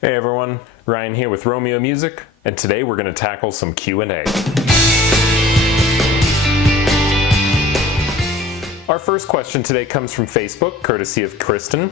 Hey everyone, Ryan here with Romeo Music, and today we're going to tackle some Q&A. Our first question today comes from Facebook, courtesy of Kristen.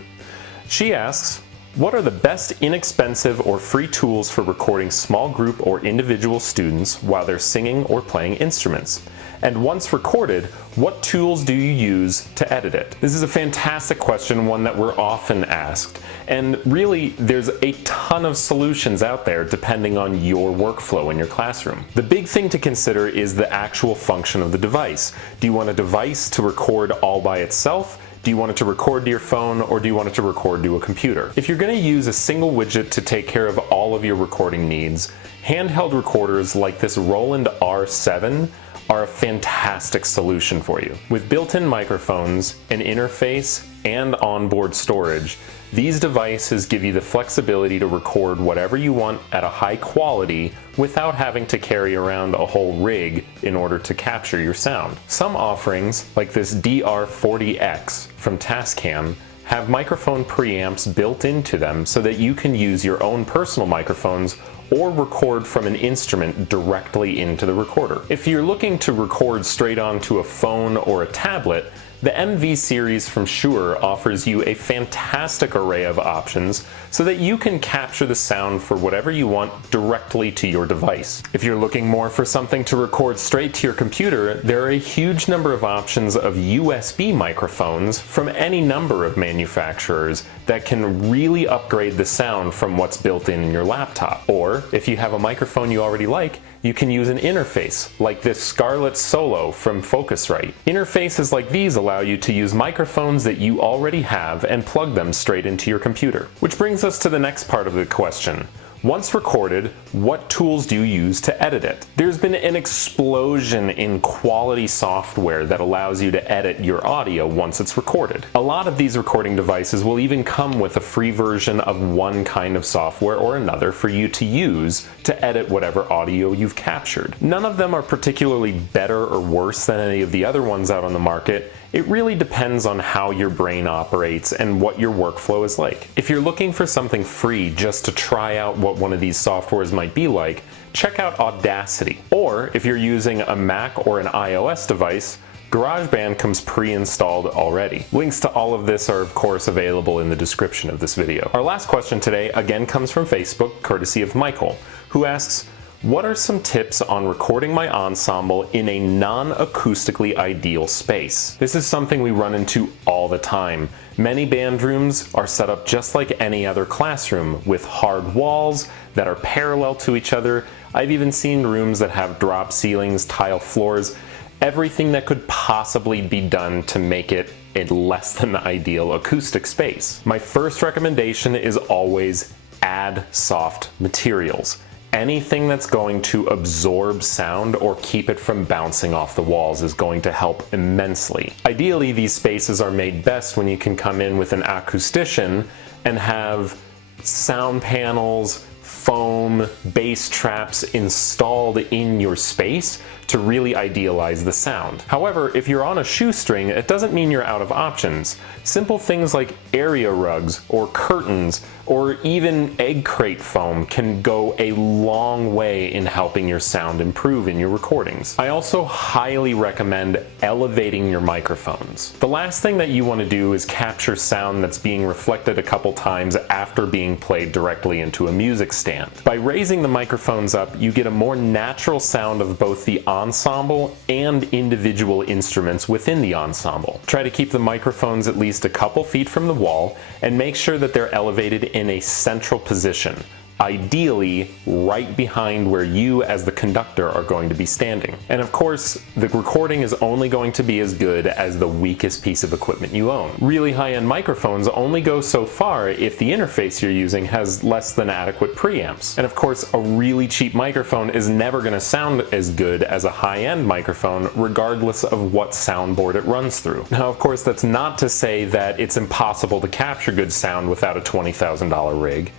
She asks, what are the best inexpensive or free tools for recording small group or individual students while they're singing or playing instruments? And once recorded, what tools do you use to edit it? This is a fantastic question, one that we're often asked. And really, there's a ton of solutions out there depending on your workflow in your classroom. The big thing to consider is the actual function of the device. Do you want a device to record all by itself? Do you want it to record to your phone, or do you want it to record to a computer? If you're going to use a single widget to take care of all of your recording needs, handheld recorders like this Roland R-07 are a fantastic solution for you. With built-in microphones, an interface, and onboard storage, these devices give you the flexibility to record whatever you want at a high quality without having to carry around a whole rig in order to capture your sound. Some offerings, like this DR-40x from Tascam, have microphone preamps built into them so that you can use your own personal microphones or record from an instrument directly into the recorder. If you're looking to record straight onto a phone or a tablet, the MV series from Shure offers you a fantastic array of options so that you can capture the sound for whatever you want directly to your device. If you're looking more for something to record straight to your computer, there are a huge number of options of USB microphones from any number of manufacturers that can really upgrade the sound from what's built in your laptop. Or if you have a microphone you already like, you can use an interface like this Scarlett Solo from Focusrite. Interfaces like these allow you to use microphones that you already have and plug them straight into your computer. Which brings us to the next part of the question. Once recorded, what tools do you use to edit it? There's been an explosion in quality software that allows you to edit your audio once it's recorded. A lot of these recording devices will even come with a free version of one kind of software or another for you to use to edit whatever audio you've captured. None of them are particularly better or worse than any of the other ones out on the market. It really depends on how your brain operates and what your workflow is like. If you're looking for something free just to try out what one of these softwares might be like, check out Audacity. Or if you're using a Mac or an iOS device, GarageBand comes pre-installed already. Links to all of this are of course available in the description of this video. Our last question today again comes from Facebook, courtesy of Michael, who asks, what are some tips on recording my ensemble in a non-acoustically ideal space? This is something we run into all the time. Many band rooms are set up just like any other classroom, with hard walls that are parallel to each other. I've even seen rooms that have drop ceilings, tile floors, everything that could possibly be done to make it a less than ideal acoustic space. My first recommendation is always add soft materials. Anything that's going to absorb sound or keep it from bouncing off the walls is going to help immensely. Ideally, these spaces are made best when you can come in with an acoustician and have sound panels, foam, bass traps installed in your space to really idealize the sound. However, if you're on a shoestring, it doesn't mean you're out of options. Simple things like area rugs or curtains or even egg crate foam can go a long way in helping your sound improve in your recordings. I also highly recommend elevating your microphones. The last thing that you want to do is capture sound that's being reflected a couple times after being played directly into a music stand. By raising the microphones up, you get a more natural sound of both the ensemble and individual instruments within the ensemble. Try to keep the microphones at least a couple feet from the wall and make sure that they're elevated in a central position, ideally right behind where you as the conductor are going to be standing. And of course, the recording is only going to be as good as the weakest piece of equipment you own. Really high-end microphones only go so far if the interface you're using has less than adequate preamps. And of course, a really cheap microphone is never going to sound as good as a high-end microphone, regardless of what soundboard it runs through. Now, of course, that's not to say that it's impossible to capture good sound without a $20,000 rig.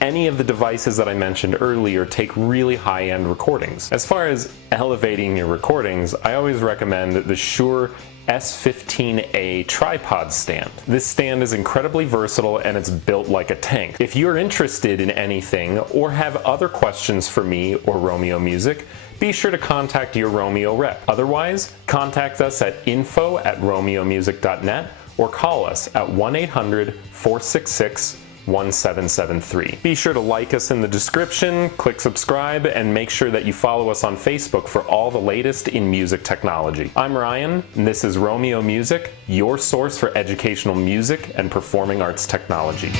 Any of the devices that I mentioned earlier take really high-end recordings. As far as elevating your recordings, I always recommend the Shure S15a tripod stand. This stand is incredibly versatile and it's built like a tank. If you're interested in anything or have other questions for me or Romeo Music, be sure to contact your Romeo rep. Otherwise, contact us at info@romeomusic.net or call us at 1-800-466-1773. Be sure to like us in the description, click subscribe, and make sure that you follow us on Facebook for all the latest in music technology. I'm Ryan, and this is Romeo Music, your source for educational music and performing arts technology.